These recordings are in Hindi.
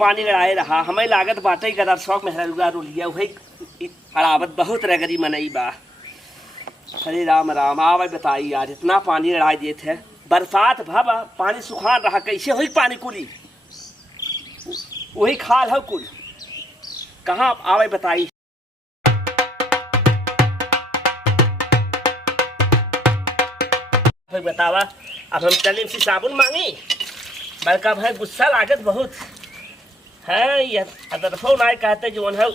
पानी लड़ाए रहा हमें लागत बाटे गदर शौक मेहरा रुलिया वही हरावत बहुत रगरी मनई बा। अरे राम राम आवे बताई यार इतना पानी लड़ाई दिए थे बरसात भब पानी सुखान रहा कैसे हुई पानी कुली वही खाल हो कुल कहाँ आवे बताई। बतावा अब हम चले से साबुन मांगी बड़का भाई गुस्सा लागत बहुत है ये अदरफो ना कहते जो है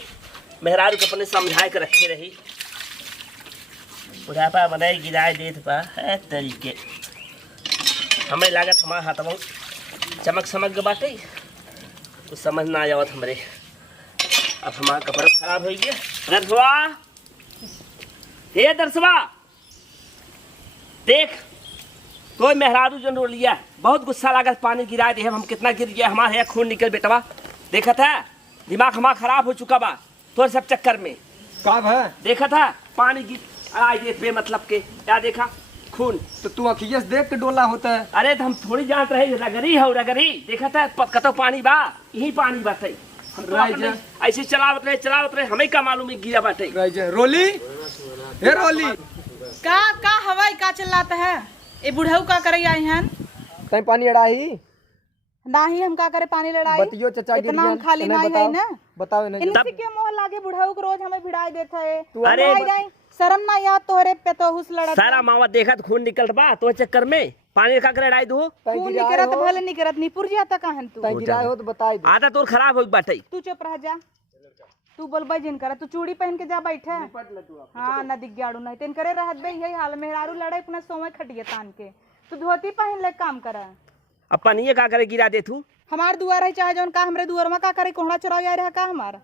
मेहरारू को अपने समझा के रखे रही बुढ़ापा बनाए गिराए देत बा है तरीके हमें लागत हमारा हाथ में चमक समक बाटे कुछ समझ ना आवत हमरे अब हमारा कपड़ा खराब हो गया। दरसवा हे दरसवा देख कोई मेहरारू जन रो लिया बहुत गुस्सा लागत पानी गिरा दे हम कितना गिर गया हमारे खून निकल बेटवा देखा था दिमाग हमारा खराब हो चुका बा तो सब चक्कर में कब है देखा था पानी गिर आए दे बेमतलब के क्या देखा खून तो तू अखियस देख के डोला होता है। अरे तो हम थोड़ी जानत रहे रगरी हो रगरी देखा था कतो पानी बा यही पानी बाटे ऐसे चलावत रहे हमें का मालूम है गिरा बाटे रोली हे रोली का हवाई का चिल्लाता है ए बुढ़ऊ का करे आई हन कहीं पानी अड़ाही नाही हम का करे पानी लड़ाई बतियो चचा इतना हम खाली नहीं है ना बताओ इनसे के मोह लागे बुढ़ऊ को रोज हमें भिड़ाई देता है अरे शर्म ना याद तोहरे पे तो हुस लड़ा सारा मावा देखा खून निकल बा तो चक्कर में पानी का करे लड़ाई दो खून निकरत भले निकरत निपुर जाता कहन तू गिराए हो तो बताई दो आधा तोर खराब हो बाटे तू चुप रह जा तू बोलबे जिन करे तू चूड़ी पहन के जा बैठे हां ना दिख गाड़ू नहीं तेन करे रहत बे यही हाल मेहरारू लड़ाई अपना सोमे खटिए तान के तू धोती पहन ले काम कर अपन ये का करे गिरा दे तू हमार दुआर है चाहे जौन का हमरे दुआर में का करे कोहड़ा चुराव जा रहा का हमारा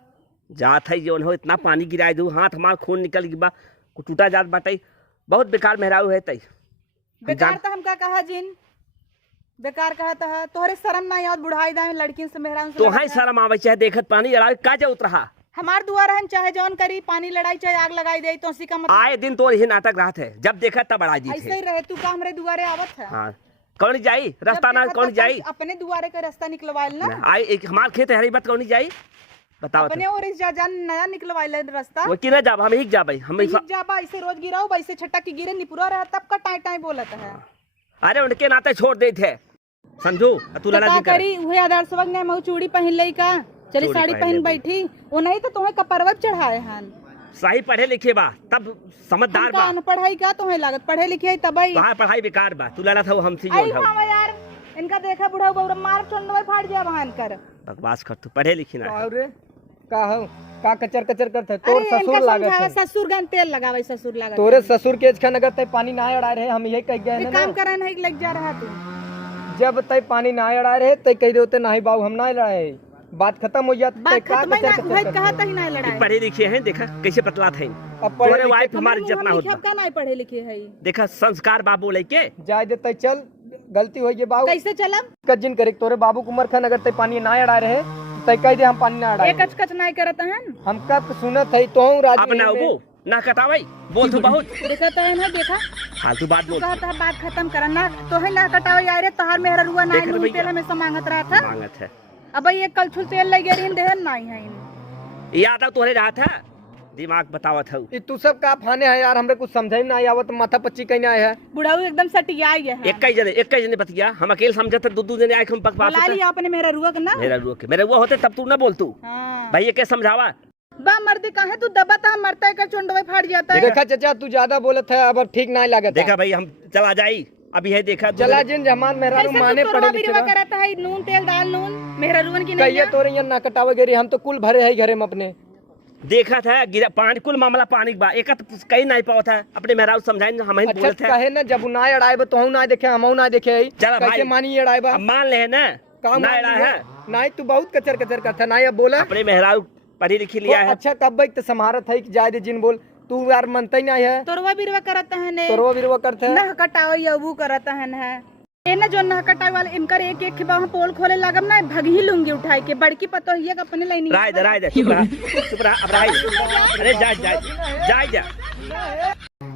जात है जौन हो इतना पानी गिराए दू हाथ हमार खून निकल गई बा टूटा जात बाटे बहुत बेकार मेहरारू है तई बेकार तो हम का कहा जिन बेकार कहता है तोहरे शर्म ना आवत बुढ़ाई दाई लड़किन से मेहरारू तो है शर्म आवे चाहे देखत पानी लड़ाई का जा उतरहा हमार दुआर है चाहे जौन करी पानी लड़ाई चाहे आग लगाई दे तो उसी का मतलब आए दिन तो यही नाटक रहत है जब देखा तब बड़ा जी ऐसे ही रहे तू का हमरे दुआरे आवत है। हां कौन जाई रास्ता ना कौन जाई अपने दुआरे का रास्ता निकलवाइल ना आई एक हमार खेत हरी बात कौन जाई बताओ अपने और इस जान नया निकलवाइल रास्ता वो किने जाब हम ही जाबे हम जाबा ऐसे रोज गिराओ वैसे छट्टा की गिरे निपुरा रहा तब का टाई टाई बोलत है। अरे उनके नाते छोड़ दे थे समझो तू लड़ा जी करी हुए आदर्श वक्त ने मऊ चूड़ी पहन लई का चली साड़ी पहन बैठी वो नहीं तो तुम्हें कपरवत चढ़ाए हन सही पढ़े लिखे बा तब समझदार बा पढ़ाई का तुम्हें लागत पढ़े लिखे तब वहां पढ़ाई बेकार बा तू लड़ा था हमसे जो है यार इनका देखा बुढ़ा गौरव मार चंडवे फाड़ जा बहन कर बकवास कर तू पढ़े लिखी ना अरे का हो का कचर कचर करते तोर ससुर लागत है ससुर गन तेल लगावे ससुर लागत तोरे ससुर के खन अगर तय पानी ना अड़ा रहे हम यही कह गए ना काम करे नहीं लग जा रहा तू जब तय पानी ना अड़ा रहे तय कह देते नहीं बाबू हम ना लड़ाए बात खत्म हो जाती है का कचर कहता ही नहीं लड़ाई पढ़े लिखे हैं देखा कैसे पतला थे अब पढ़े वाइफ हमारी जितना होता का नहीं पढ़े लिखे है देखा संस्कार बाबू लेके जाय देते चल गलती हो गई बाबू कैसे चलम कजिन करे तोरे बाबू कुमार खन अगर तय पानी ना अड़ा रहे तय कह दे हम पानी ना अड़ा एक कच नहीं करत हैं हम कब सुनत है तो राजी अब ना वो ना कटावई बोल तू बहुत देखता है ना देखा फालतू बात बोल कहता है बात खत्म करना तो है ना कटावई यार तोहार मेहरा रुआ ना तेल हमेशा मांगत रहा था मांगत है अब ये कलछुल तेल लग गया इन देहन नहीं है याद तोरे रहा था दिमाग बतावत है तू सब का फाने है यार हमरे कुछ समझ ना आवत माथा पच्ची कहीं आए है बुढ़ाऊ एकदम सटिया है एक जने बतिया हम अकेले समझते दो जने आए हम बकवास ला लिया अपने मेरा रुआ ना मेरा रुआ होते तब तू ना बोल तू भाई ये क्या समझावा बा मर्दी काहे तू दबाता मरता का चुंडवे फाड़ जाता है देखा चाचा तू ज्यादा बोलत है अब ठीक ना लागत देखा भाई हम चला जाई अभी है देखा चला जिन जमान मेरा माने पड़े लिखे करता है नून तेल दाल नून मेरा रुवन की नहीं है तोरे ना कटावे गेरी हम तो कुल भरे है घरे में अपने देखा था गिरा पानी कुल मामला पानी बा एक कहीं नहीं पाओ था अपने मेहरारू समझाई हम ही बोलत है कहे ना जब ना अड़ाए तो ना देखे हम ना देखे चला कैसे मानी अड़ाए बा मान ले ना ना अड़ा है नहीं तू बहुत कचर कचर करता नहीं अब बोला अपने मेहरारू पढ़ी लिखी लिया है अच्छा कब तो समारत है कि जाए जिन बोल तू यार मनता ही नहीं है तोरवा बिरवा करता है ने तोरवा बिरवा करता है ना कटाओ यबू करता है ए ना जो ना कटाई वाले इनकर एक एक बाह पोल खोले लागम ना भग ही लूंगी उठाई के बड़की पतो हिया का अपने लाइन राय दे चुप रहा अब राय अरे जा जा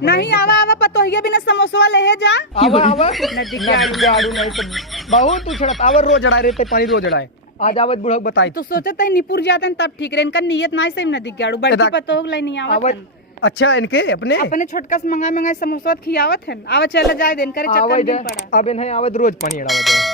नहीं आवा पतो हिया बिना समोसा ले जा आवा नदी के आड़ू नहीं तो बहुत उछड़त आवर रोज अड़ाए रहते पानी रोज अड़ाए आज आवत बुढ़क बताई तो सोचत है निपुर जातन तब ठीक रहे, इनका नियत ना सही न दिख गयाड़ू बड़ी पतो हो गई नहीं आवत आवत अच्छा इनके अपने अपने छोटका से मंगा मंगा समोसा खियावत है। आवा चला जाए दिन करे चक्कर आवत दिन पड़ा। अब इन्हें आवत रोज पानी अड़ावत है।